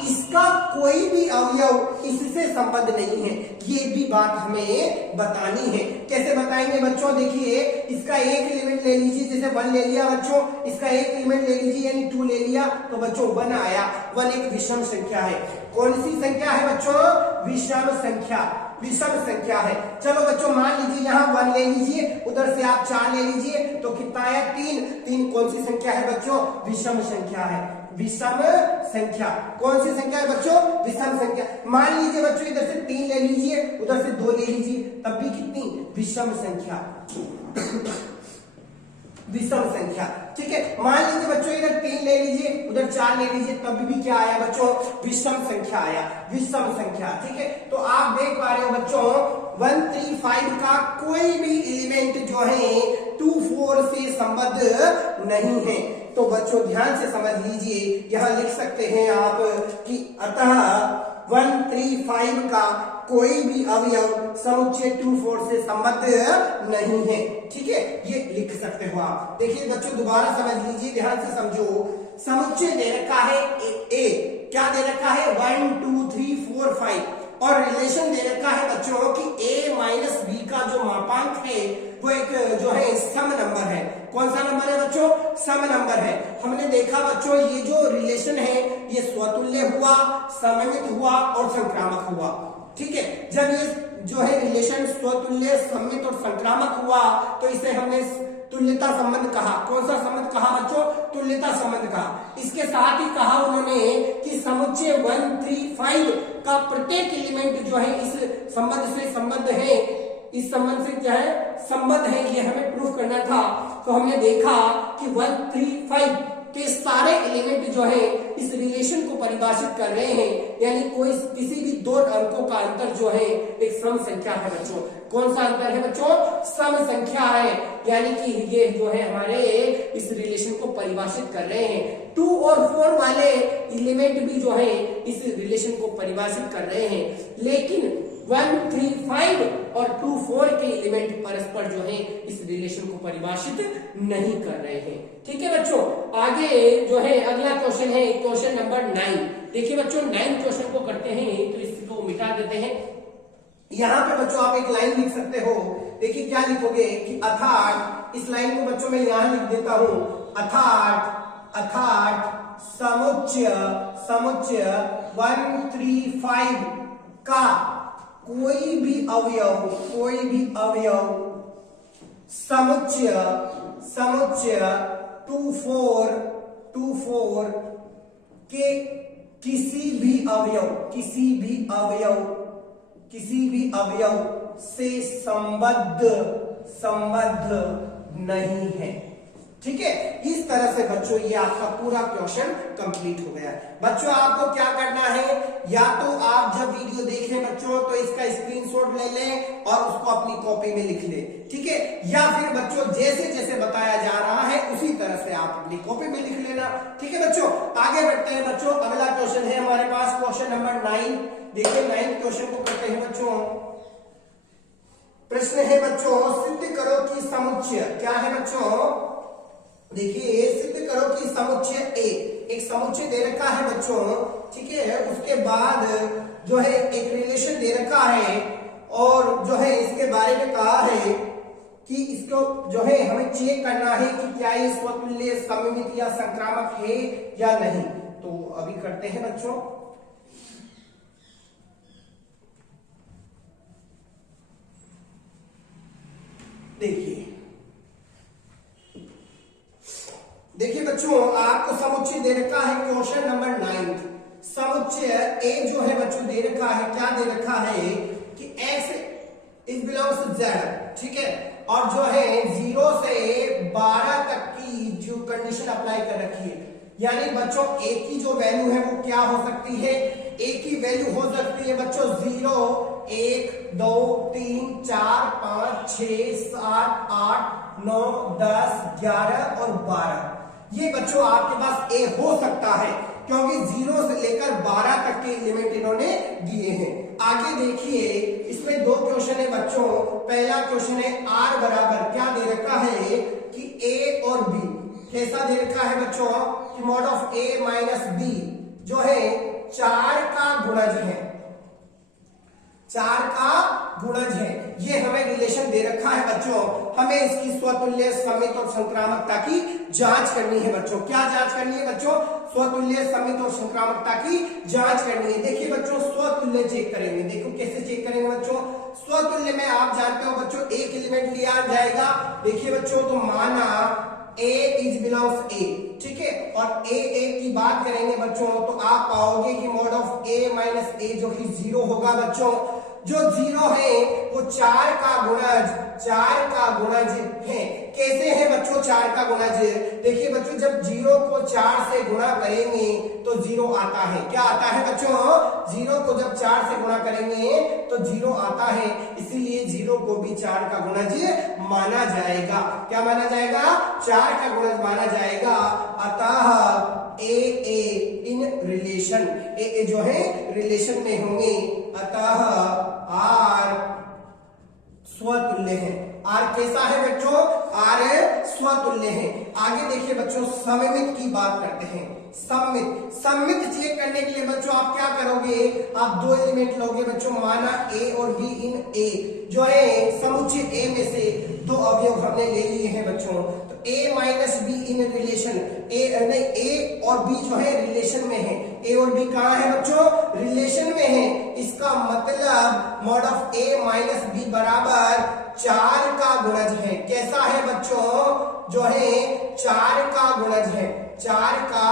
इसका कोई भी अवयव इससे संबद्ध नहीं है, ये भी बात हमें बतानी है। कैसे बताएंगे बच्चों, देखिए इसका एक एलिमेंट ले लीजिए, जैसे 1 ले लिया बच्चों, इसका एक एलिमेंट ले लीजिए यानी 2 ले लिया, तो बच्चों 1 आया। 1 एक विषम संख्या है। कौन सी संख्या है बच्चों, विषम संख्या है। चलो बच्चों मान लीजिए यहाँ 1 ले लीजिए, उधर से आप 4 ले लीजिए, तो कितना आया 3 कौन सी संख्या है बच्चों, विषम संख्या है। विषम संख्या कौन सी संख्या है बच्चों, विषम संख्या। मान लीजिए बच्चों इधर से 3 ले लीजिए, उधर से 2 ले लीजिए, तब भी कितनी, विषम संख्या विषम संख्या, ठीक है। मान लीजिए बच्चों इधर 3 ले लीजिए, उधर 4 ले लीजिए, तब भी क्या आया बच्चों, विषम संख्या आया, विषम संख्या, ठीक है। तो आप देख पा रहे हो बच्चों 1 3 5 का कोई भी एलिमेंट जो है 2 4 से संबद्ध नहीं है। तो बच्चों ध्यान से समझ लीजिए, यहां लिख सकते हैं आप कि अतः 1 3 5 का कोई भी अवयव समुच्चय 2 4 से संबद्ध नहीं है, ठीक है, ये लिख सकते हो आप। देखिए बच्चों दोबारा समझ लीजिए, ध्यान से समझो। समुच्चय दे रखा है ए, क्या दे रखा है 1 2 3 4 5, और रिलेशन दे रखा है बच्चों कि a माइनस बी का जो मापांक है वो एक जो है सम नंबर है। कौन सा नंबर है बच्चों, सम नंबर है। हमने देखा बच्चों ये जो रिलेशन है ये स्वतुल्य हुआ, सममित हुआ और संक्रामक हुआ, ठीक है। जब ये जो है रिलेशन स्वतुल्य, सममित और संक्रामक हुआ तो इसे हमने तुल्यता संबंध कहा। कौन सा संबंध कहा बच्चों, तुल्यता संबंध कहा। इसके साथ ही कहा उन्होंने कि समुच्चय 1 3 5 का प्रत्येक एलिमेंट जो है इस संबंध से संबद्ध है, इस संबंध से क्या है, संबद्ध है, ये हमें प्रूफ करना था। तो हमने देखा कि 1 3 5 के सारे एलिमेंट जो है इस रिलेशन को परिभाषित कर रहे हैं, यानी कोई किसी भी 2 अंकों का अंतर जो है एक सम संख्या है बच्चों। कौन सा अंतर है बच्चों, सम संख्या है, यानी कि ये जो है हमारे इस रिलेशन को परिभाषित कर रहे हैं। 2 और 4 वाले एलिमेंट भी जो है इस रिलेशन को परिभाषित कर रहे हैं, लेकिन 1 3 5 और 2 4 के एलिमेंट परस्पर जो है इस रिलेशन को परिभाषित नहीं कर रहे हैं, ठीक है बच्चों। आगे जो है अगला क्वेश्चन है क्वेश्चन नंबर 9। देखिए बच्चों 9 क्वेश्चन को करते हैं, तो इसको मिटा देते हैं। यहाँ पे बच्चों आप एक लाइन लिख सकते हो। देखिए क्या लिखोगे कि अर्थात, इस लाइन को बच्चों मैं यहाँ लिख देता हूं, अर्थात समुच्चय 1 3 5 का कोई भी अवयव समुच्चय 2 4 के किसी भी अवयव से संबद्ध नहीं है, ठीक है। इस तरह से बच्चों ये आपका पूरा क्वेश्चन कंप्लीट हो गया। बच्चों आपको क्या करना है, या तो आप जब वीडियो देखें बच्चों तो इसका स्क्रीनशॉट ले लें और उसको अपनी कॉपी में लिख लें, ठीक है, या फिर बच्चों जैसे जैसे बताया जा रहा है उसी तरह से आप अपनी कॉपी में लिख लेना, ठीक है बच्चों। आगे बढ़ते हैं बच्चों, अगला क्वेश्चन है हमारे पास क्वेश्चन नंबर 9। देखिए 9 क्वेश्चन को करते हैं बच्चों। प्रश्न है बच्चों, सिद्ध करो कि समुच्चय, क्या है बच्चों, देखिए सिद्ध करो कि समुच्चय ए, एक समुच्चय दे रखा है बच्चों, ठीक है। उसके बाद जो है एक रिलेशन दे रखा है, और जो है इसके बारे में कहा है कि इसको जो है हमें चेक करना है कि क्या ये स्वतुल्य, सममित या संक्रामक है या नहीं। तो अभी करते हैं बच्चों। देखिए बच्चों, आपको समुच्चय दे रखा है क्वेश्चन नंबर 9। समुच्चय ए जो है बच्चों दे रखा है, क्या दे रखा है कि x is belongs to z, ठीक है, और जो है 0 से 12 तक की जो कंडीशन अप्लाई कर रखी है, यानी बच्चों a की जो वैल्यू है वो क्या हो सकती है, a की वैल्यू हो सकती है बच्चों 0, 1, 2, 3, 4, 5, 6, 7, 8, 9, 10, 11 और 12। ये बच्चों आपके पास a हो सकता है क्योंकि 0 से लेकर 12 तक के एलिमेंट इन्होंने दिए हैं। आगे देखिए, इसमें दो क्वेश्चन है बच्चों। पहला क्वेश्चन है r बराबर क्या दे रखा है कि a और b, कैसा दे रखा है बच्चों कि mod of a minus b जो है 4 का गुणज है, 4 का गुणज है। ये हमें रिलेशन दे रखा है बच्चों, हमें इसकी स्वतुल्य, समित और संक्रामकता की जांच करनी है बच्चों। क्या जांच करनी है बच्चों? स्वतुल्य, समित और संक्रामकता की जांच करनी है। देखिए बच्चों, स्वतुल्य चेक करेंगे। देखो कैसे चेक करेंगे बच्चों। स्वतुल्य में आप जानते हो बच्चों एक एलिमेंट लिया जाएगा। देखिए बच्चों, तो माना a इज बिलोंग्स a, ठीक है, और a की बात करेंगे बच्चों तो आप पाओगे कि mod of a minus a जो कि 0 होगा बच्चों। जो 0 है वो 4 का गुणज, 4 का गुणज है। कैसे है बच्चों 4 का गुणज? देखिए बच्चों, जब 0 को 4 से गुणा करेंगे तो 0 आता है। क्या आता है बच्चों? 0 को जब 4 से गुणा करेंगे तो 0 आता है, इसीलिए 0 को भी 4 का गुणज माना जाएगा। क्या माना जाएगा? 4 का गुणज माना जाएगा। अतः ए इन रिलेशन, ए जो है रिलेशन में होंगे, अतः आर स्वतुल्य है। आर कैसा है बच्चों? आर स्वतुल्य है। आगे देखिए बच्चों, सममित की बात करते हैं। सममित चेक करने के लिए बच्चों आप क्या करोगे? आप दो एलिमेंट लोगे बच्चों, माना a और b इन a जो है समुच्चय a में से दो अवयव हमने ले लिए हैं बच्चों। तो a minus b in relation, a और b जो है रिलेशन में है। a और b कहाँ है बच्चों? रिलेशन में है। इसका मतलब mod of a minus b बराबर 4 का गुणज है। कैसा है बच्चों? जो है 4 का गुणज है, 4 का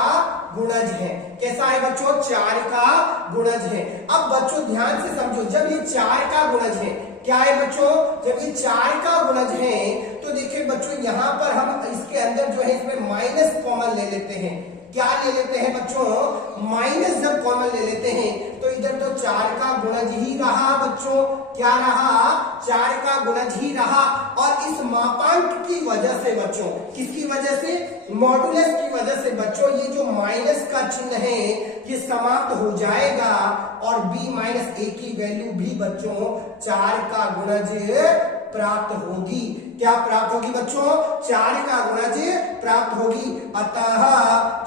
गुणज है। कैसा है बच्चों? 4 का गुणज है। अब बच्चों ध्यान से समझो, जब ये 4 का गुणज है, क्या है बच्चों? जब ये 4 का गुणज है तो देखिए बच्चों, यहां पर हम इसके अंदर जो है इसमें माइनस कॉमन ले लेते हैं। क्या ले लेते हैं बच्चों? माइनस जब कॉमन ले लेते हैं तो इधर तो 4 का गुणज ही रहा बच्चों। क्या रहा? 4 का गुणज ही रहा। और इस मापांक की वजह से बच्चों, किसकी वजह से? मॉडुलस की वजह से बच्चों, ये जो माइनस का चिन्ह है ये समाप्त हो जाएगा और b माइनस a की वैल्यू भी बच्चों 4 का गुणज प्राप्त होगी। क्या प्राप्त होगी बच्चों? 4 का गुणज प्राप्त होगी। अतः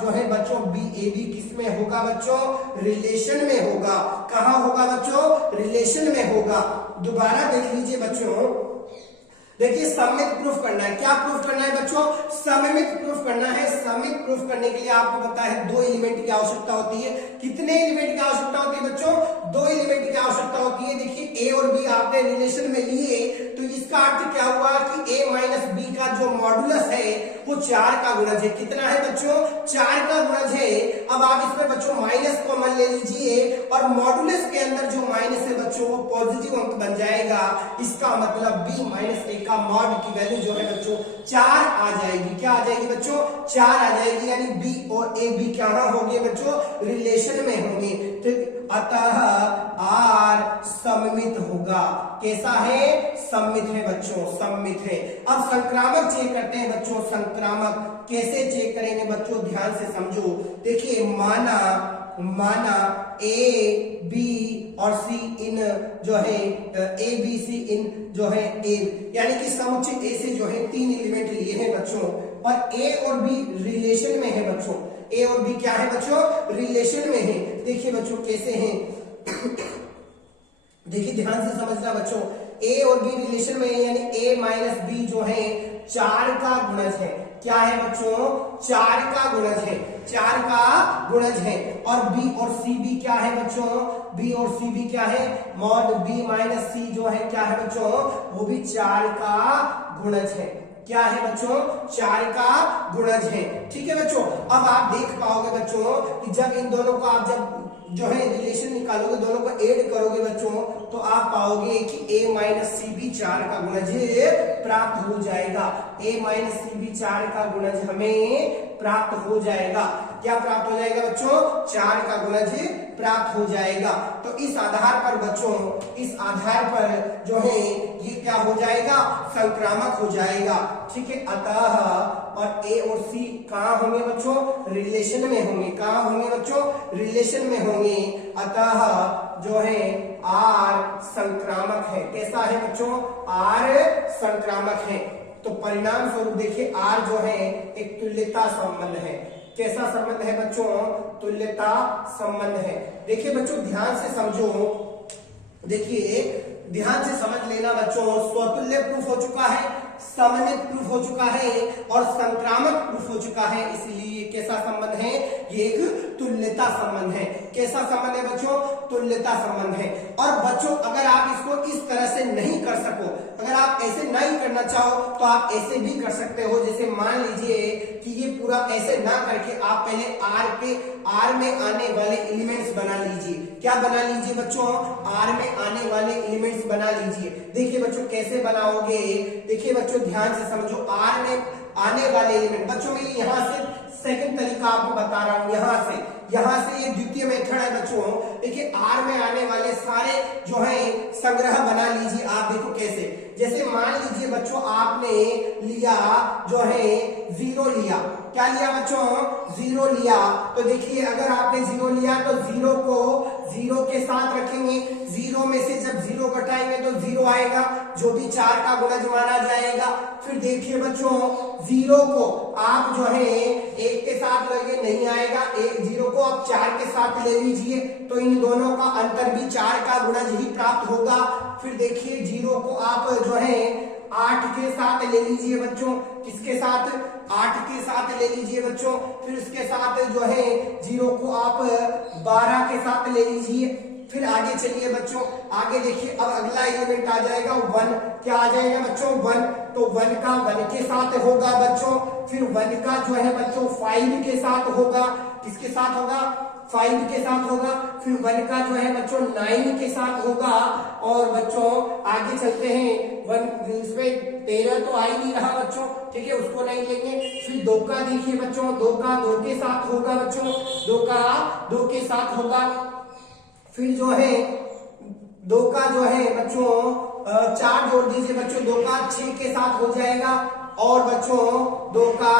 जो है बच्चों बी ए बी किस में होगा बच्चों? रिलेशन में होगा। कहां होगा बच्चों? रिलेशन में होगा। दोबारा देख लीजिए बच्चों, देखिए सममित प्रूफ करना है। क्या प्रूफ करना है बच्चों? सममित प्रूफ करना है। सममित प्रूफ करने के लिए आपको पता है दो एलिमेंट की आवश्यकता होती है। कितने एलिमेंट की आवश्यकता होती है बच्चों? दो एलिमेंट की आवश्यकता होती है। देखिए a और b आपने रिलेशन में लिए तो इसका अर्थ क्या हुआ कि a माइनस b का जो मॉडुलस है वो 4 का गुणज है। कितना है बच्चों? 4 का गुणज है। अब आप इसमें बच्चों माइनस कॉमन ले लीजिए और मॉडुलस के अंदर जो माइनस है बच्चों वो पॉजिटिव अंक बन जाएगा। इसका मतलब b माइनस a का मॉड की वैल्यू जो है बच्चों 4 आ जाएगी। क्या आ जाएगी बच्चों? 4 आ जाएगी। यानी b और a b क्या होंगे बच्चों? रिलेशन में होंगे। तो अतः r सममित होगा। कैसा है? सममित है बच्चों, सममित है। अब संक्रामक चेक करते हैं बच्चों। संक्रामक कैसे चेक करेंगे बच्चों? ध्यान से समझो। देखिए माना a b और c इन जो है a b c इन जो है a, यानी कि समुच्चय a से जो है 3 एलिमेंट लिए हैं बच्चों और a और b रिलेशन में है बच्चों। a और b क्या है बच्चों? रिलेशन में है। देखिए बच्चों कैसे हैं, देखिए ध्यान से समझना बच्चों। a और b रिलेशन में है, यानी a माइनस b जो है 4 का गुणज है। क्या है बच्चों, 4 का गुणज है, 4 का गुणज है। और बी और सी भी क्या है बच्चों, बी और सी भी क्या है, मॉड बी माइनस सी जो है क्या है बच्चों, वो भी 4 का गुणज है। क्या है बच्चों, 4 का गुणज है। ठीक है बच्चों, अब आप देख पाओगे बच्चों कि जब इन दोनों को आप जब जो है रिलेशन निकालोगे, दोनों को ऐड करोगे बच्चों, तो आप पाओगे कि a माइनस सी भी 4 का गुणज प्राप्त हो जाएगा। a माइनस सी भी 4 का गुणज हमें प्राप्त हो जाएगा। क्या प्राप्त हो जाएगा बच्चों, 4 का गुणज प्राप्त हो जाएगा। तो इस आधार पर बच्चों, इस आधार पर जो है ये क्या हो जाएगा, संक्रामक हो जाएगा। ठीक है, अतः और ए और सी कहां होंगे बच्चों, रिलेशन में होंगे। कहां होंगे बच्चों, रिलेशन में होंगे। अतः जो है आर संक्रामक है। कैसा है बच्चों, आर संक्रामक है। तो परिणाम स्वरूप देखिए आर जो है एक तुल्यता संबंध है। कैसा संबंध है बच्चों, तुल्यता संबंध है। देखिए बच्चों ध्यान से समझो, देखिए ध्यान से समझ लेना बच्चों, स्वतुल्य प्रूफ हो चुका है, सममित प्रूफ हो चुका है और संक्रामक प्रूफ हो चुका है। इसलिए कैसा संबंध है, ये एक तुल्यता संबंध है। कैसा संबंध है बच्चों, तुल्यता संबंध है। और बच्चों अगर आप इसको इस तरह से नहीं कर सको, अगर आप ऐसे नहीं करना चाहो तो आप ऐसे भी कर सकते हो। जैसे मान लीजिए कि ये पूरा ऐसे ना करके आप पहले आर में आने वाले एलिमेंट्स बना लीजिए। क्या बना लीजिए बच्चों, आर में आने वाले एलिमेंट्स बना लीजिए। देखिए बच्चों कैसे बनाओगे, देखिए बच्चों ध्यान से समझो। आर में आने वाले एलिमेंट बच्चों में यहाँ से सेकंड तरीका आपको बता रहा हूं, यहाँ से ये द्वितीय मेथड है बच्चों। देखिए आर में आने वाले सारे जो है संग्रह बना लीजिए। आप देखो कैसे, जैसे मान लीजिए बच्चों आपने लिया जो है 0 लिया। क्या लिया बच्चों, 0 लिया। तो देखिए अगर आपने 0 लिया तो 0 को 0 के साथ रखेंगे। 0 में से जब 0 घटाएंगे तो 0 आएगा, जो भी 4 का गुणज माना जाएगा। फिर देखिए बच्चों 0 को आप जो है 1 के साथ लोगे, नहीं आएगा। 0 को आप 4 के साथ ले लीजिए तो इन दोनों का अंतर भी 4 का गुणज ही प्राप्त होगा। फिर देखिए 0 को आप जो है 8 के साथ ले लीजिए बच्चों। किसके साथ, 8 के साथ ले लीजिए बच्चों। फिर उसके साथ जो है 0 को आप 12 के साथ ले लीजिए। फिर आगे चलिए बच्चों, आगे देखिए अब अगला एलिमेंट आ जाएगा 1। क्या आ जाएगा बच्चों, 1। तो 1 का 1 के साथ होगा बच्चों। फिर 1 का जो है बच्चों 5 के साथ होगा। किसके साथ होगा, 5 के साथ होगा। फिर 1 का जो है बच्चों 9 के साथ होगा। और बच्चों आगे चलते हैं, 1 इसमें 13 तो आ ही नहीं रहा बच्चों, ठीक है, उसको नहीं लेंगे। फिर 2 का देखिए बच्चों, 2 का 2 के साथ होगा बच्चों, 2 का 2 के साथ होगा। फिर जो है 2 का जो है बच्चों 4 जोड़ दीजिए बच्चों, 2 का 6 के साथ हो जाएगा। और बच्चों 2 का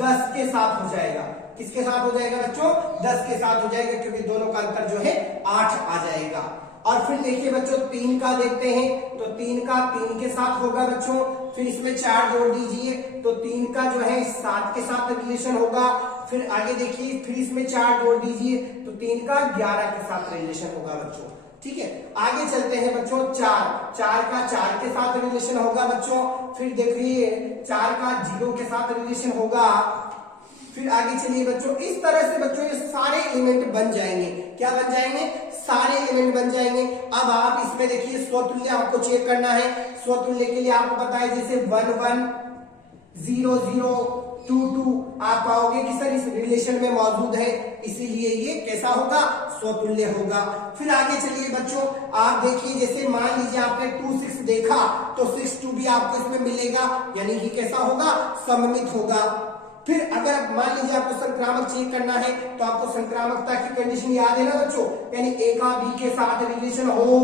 10 के साथ हो जाएगा। किसके साथ हो जाएगा बच्चों, 10 के साथ हो जाएगा, क्योंकि दोनों का अंतर जो है 8 आ जाएगा। और फिर देखिए बच्चों 3 का देखते हैं, तो 3 का 3 के साथ होगा बच्चों। फिर इसमें 4 जोड़ दीजिए तो 3 का जो है 7 के साथ रिलेशन होगा। फिर आगे देखिए, फिर इसमें 4 जोड़ दीजिए तो 3 का 11 के साथ रिलेशन होगा बच्चों। ठीक है, आगे चलते हैं बच्चों, 4 का 4 के साथ रिलेशन होगा बच्चों। फिर देखिए 4 का 0 के साथ रिलेशन होगा। फिर आगे चलिए बच्चों, इस तरह से बच्चों ये सारे एलिमेंट बन जाएंगे। क्या बन जाएंगे, सारे एलिमेंट बन जाएंगे। अब आप इसमें देखिए स्वतुल्य आपको चेक करना है। स्वतुल्य के लिए आपको बताया जैसे 1 1 0 0 2 2 आप पाओगे कि सर इस रिलेशन में मौजूद है, इसीलिए ये कैसा होगा, स्वतुल्य होगा। फिर आगे चलिए बच्चों, आप देखिए जैसे मान लीजिए आपने 2 6 देखा तो 6 2 भी आपको इसमें मिलेगा, यानी कि कैसा होगा, सममित होगा। फिर अगर मान लीजिए आपको संक्रामक चेक करना है तो आपको संक्रामकता की कंडीशन याद है ना बच्चों, यानी ए का बी के साथ रिलेशन हो,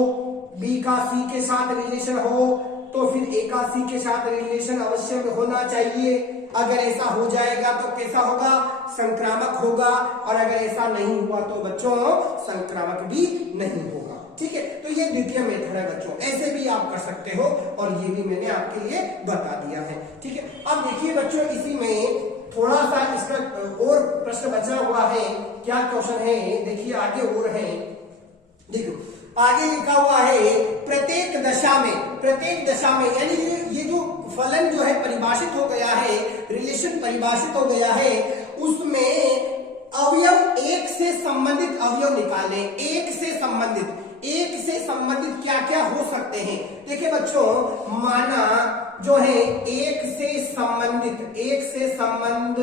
बी का सी के साथ रिलेशन हो, तो फिर ए का सी के साथ रिलेशन अवश्य होना चाहिए। अगर ऐसा हो जाएगा तो कैसा होगा, संक्रामक होगा। और अगर ऐसा नहीं हुआ तो बच्चों संक्रामक भी नहीं होगा। ठीक है, तो ये द्वितीय मेथड है बच्चों, ऐसे भी आप कर सकते हो और ये भी मैंने आपके लिए बता दिया है। ठीक है, अब देखिए बच्चों इसी में थोड़ा सा इसका और प्रश्न बचा हुआ है। क्या क्वेश्चन है, देखिए आगे और है, देखो आगे लिखा हुआ है प्रत्येक दशा में यानी ये जो फलन जो है परिभाषित हो गया है, रिलेशन परिभाषित हो गया है, उसमें अवयव एक से संबंधित अवयव निकालें। एक से संबंधित क्या क्या हो सकते हैं? देखिए बच्चों, माना जो है एक से संबंध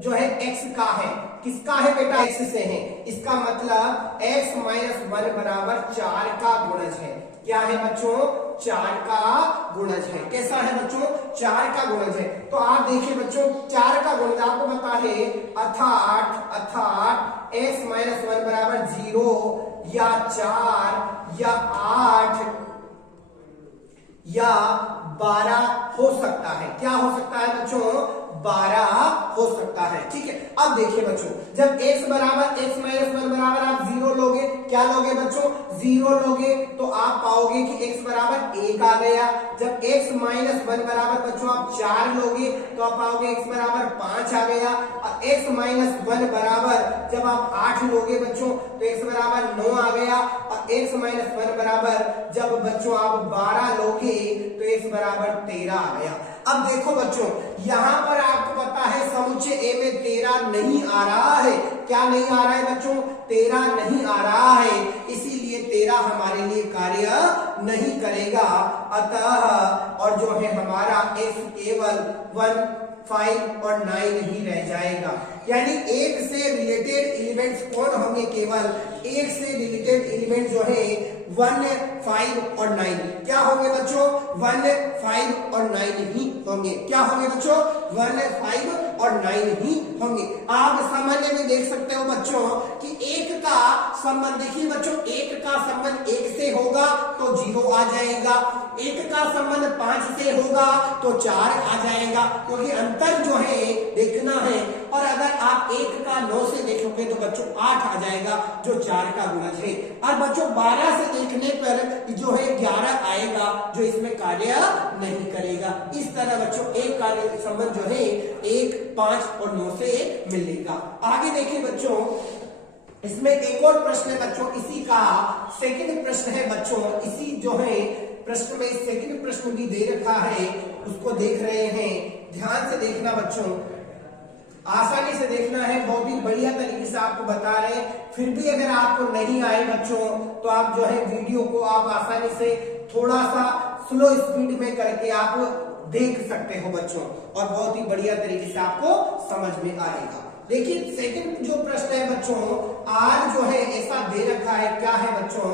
जो है x का है, किसका है बेटा? x से है। इसका मतलब x माइनस 1 बराबर 4 का गुणज है। क्या है बच्चों? 4 का गुणज है। कैसा है बच्चों? 4 का गुणज है। तो आप देखिए बच्चों, 4 का गुणज आपको पता है, अर्थात x माइनस 1 बराबर 0 या 4 या 8 या 12 हो सकता है। क्या हो सकता है बच्चों? 12 हो सकता है। ठीक है, अब देखिए बच्चों, जब x माइनस 1 बराबर आप 0 लोगे, क्या लोगे बच्चों? 0 लोगे, तो आप पाओगे कि x बराबर 1 आ गया। जब x माइनस 1 बराबर बच्चों आप 4 लोगे, तो आप पाओगे x बराबर 5 आ गया। और x माइनस 1 बराबर जब आप 8 लोगे बच्चों, तो x बराबर 9 आ गया। और x माइनस 1 बराबर जब बच्चों आप 12 लोगे, तो x बराबर 13 आ गया। अब देखो बच्चों, यहां पर आपको पता है समुच्चय ए में 13 नहीं आ रहा है। क्या नहीं आ रहा है बच्चों? 13 नहीं आ रहा है, इसीलिए 13 हमारे लिए कार्य नहीं करेगा। अतः और जो है हमारा x केवल 1, 5 और 9 ही रह जाएगा। यानी एक से रिलेटेड एलिमेंट्स कौन होंगे? केवल एक से रिलेटेड एलिमेंट जो है 1, 5 और 9 क्या होंगे बच्चों? 1, 5 और 9 ही होंगे। क्या होंगे बच्चों? 1, 5 और 9 ही होंगे। आप सामान्य में देख सकते हो बच्चों कि एक का संबंध, देखिए बच्चों, एक का संबंध 1 से होगा तो 0 आ जाएगा, एक का संबंध 5 से होगा तो 4 आ जाएगा, क्योंकि अंतर जो है देखना है। और अगर आप एक का 9 से देखोगे तो बच्चों 8 आ जाएगा, जो 4 का गुणज है। और बच्चों 12 से देखने पर जो है 11 आएगा, जो इसमें कार्य नहीं करेगा। इस तरह बच्चों एक कार्य संबंध जो है 1, 5 और 9 से मिलेगा। आगे देखिए बच्चों, इसमें एक और प्रश्न है बच्चों, इसी का सेकंड प्रश्न है बच्चों। इसी जो है प्रश्न में सेकंड प्रश्न भी दे रखा है, उसको देख रहे हैं, ध्यान से देखना बच्चों, आसानी से देखना है, बहुत ही बढ़िया तरीके से आपको बता रहे हैं। फिर भी अगर आपको नहीं आए बच्चों, तो आप जो है वीडियो को आप आसानी से थोड़ा सा स्लो स्पीड में करके आप देख सकते हो बच्चों, और बहुत ही बढ़िया तरीके से आपको समझ में आएगा। देखिए सेकंड जो प्रश्न है बच्चों, आर जो है ऐसा दे रखा है, क्या है बच्चों?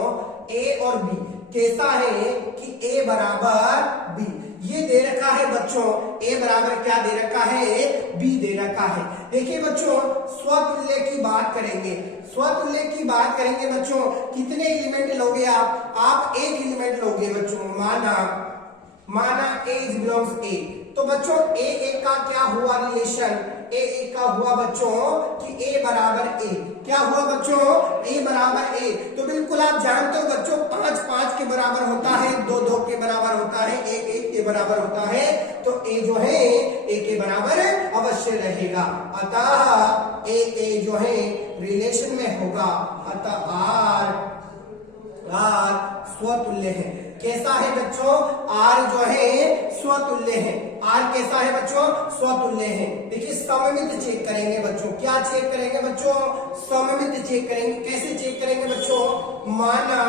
ए और बी। कैसा है कि ए बराबर बी, ये दे रखा है बच्चों। ए बराबर क्या दे रखा है? बी दे रखा है। देखिए बच्चों, स्वतुल्य की बात करेंगे, स्वतुल्य की बात करेंगे बच्चों। कितने एलिमेंट लोगे आप एक एलिमेंट लोगे बच्चों। माना ए इज बिलोंग्स ए, तो बच्चों ए का क्या हुआ रिलेशन? ए का हुआ बच्चों कि ए बराबर ए। क्या हुआ बच्चों? ए बराबर ए। तो बिल्कुल आप जानते हो बच्चों, 5 5 के बराबर होता है, 2 2 के बराबर होता है, 1 1 के बराबर होता है, तो ए जो है ए के बराबर अवश्य रहेगा। अतः ए जो है रिलेशन में होगा। अतः आर स्वतुल्य है। कैसा है बच्चों? आर जो है स्वतुल्य है। आर कैसा है बच्चों? स्वतुल्य है। देखिए सममित चेक करेंगे बच्चों। क्या चेक करेंगे बच्चों? सममित चेक करेंगे। कैसे चेक करेंगे बच्चों? माना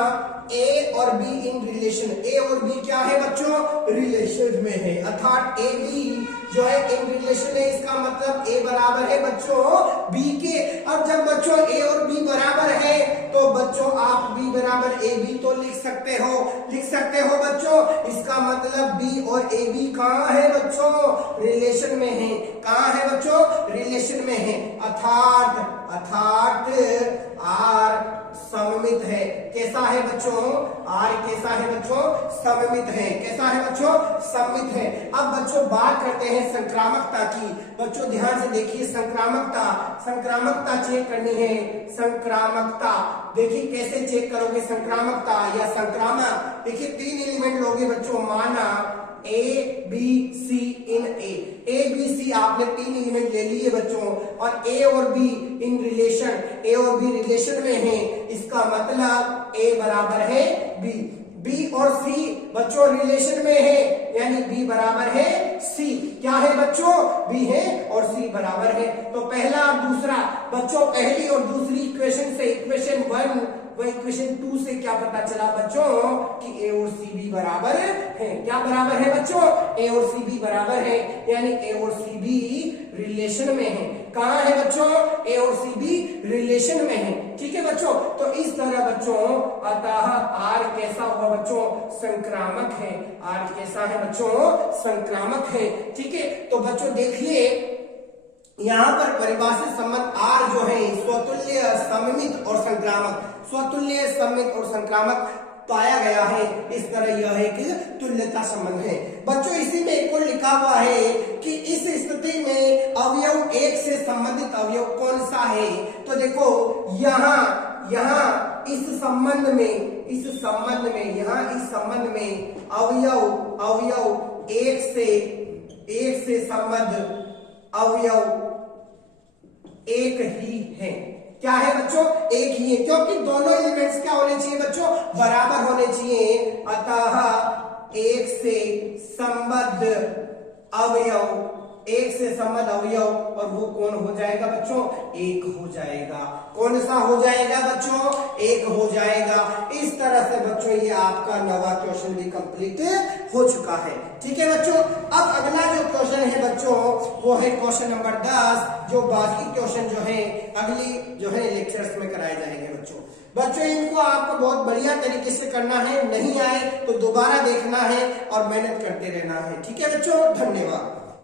ए और बी इन रिलेशन, ए और बी क्या है बच्चों? रिलेशन में है, अर्थात ए बी जो है इन रिलेशन है। इसका मतलब ए बराबर है बच्चों बी के। अब जब बच्चों ए और बी बराबर है, तो बच्चों आप बी बराबर ए बी तो लिख सकते हो बच्चों। इसका मतलब बी और ए बी कहाँ है बच्चों? रिलेशन में है। कहाँ है बच्चों? रिलेशन में है। अर्थात आर सममित है। कैसा है बच्चों? आर कैसा है बच्चों? सममित है। कैसा है बच्चों? सममित है। अब बच्चों बात करते हैं संक्रामकता की। बच्चों ध्यान से देखिए, संक्रामकता चेक करनी है। संक्रामकता देखिए कैसे चेक करोगे संक्रामकता या संक्रामक। देखिए 3 एलिमेंट लोगे बच्चों, माना A B C in A B C आपने 3 एलिमेंट ले लिए बच्चों, और ए और बी इन रिलेशन, ए और बी रिलेशन में है। इसका मतलब ए बराबर है बी। बी और सी बच्चों रिलेशन में है, यानी बी बराबर है सी। क्या है बच्चों? बी है और सी बराबर है। तो पहला और दूसरा बच्चों, पहली और दूसरी इक्वेशन से इक्वेशन 1 व इक्वेशन 2 से क्या पता चला बच्चों कि ए और सी बी बराबर है। क्या बराबर है बच्चों? ए और सी बी बराबर है, यानी ए और सी बी रिलेशन में है। कहां है बच्चों? ए और सी बी रिलेशन में है। ठीक है बच्चों, तो इस तरह बच्चों अतः आर कैसा हुआ बच्चों? संक्रामक है। आर कैसा है बच्चों? संक्रामक है। ठीक है, तो बच्चों देखिए यहां पर परिभाषित संबंध आर जो है स्वतुल्य, सममित और संक्रामक, स्वतुल्य, सममित और संक्रामक पाया गया है। इस तरह यह एक तुल्यता संबंध है। बच्चों इसी में एक और लिखा हुआ है कि इस स्थिति में अवयव एक से संबंधित अवयव कौन सा है। तो देखो यहाँ इस संबंध में यहाँ इस संबंध में अवयव एक से संबद्ध अवयव एक ही है। क्या है बच्चों? एक ही है, क्योंकि दोनों एलिमेंट्स क्या होने चाहिए बच्चों? बराबर होने चाहिए। अतः एक से संबद्ध अवयव, और वो कौन हो जाएगा बच्चों? एक हो जाएगा। कौन सा हो जाएगा बच्चों? एक हो जाएगा। इस तरह से बच्चों ये आपका 9वां क्वेश्चन भी कंप्लीट हो चुका है। ठीक है बच्चों, अब अगला जो क्वेश्चन है बच्चों वो है क्वेश्चन नंबर 10, जो बाकी क्वेश्चन जो है अगली जो है लेक्चर्स में कराए जाएंगे बच्चों इनको आपको बहुत बढ़िया तरीके से करना है, नहीं आए तो दोबारा देखना है और मेहनत करते रहना है। ठीक है बच्चों, धन्यवाद।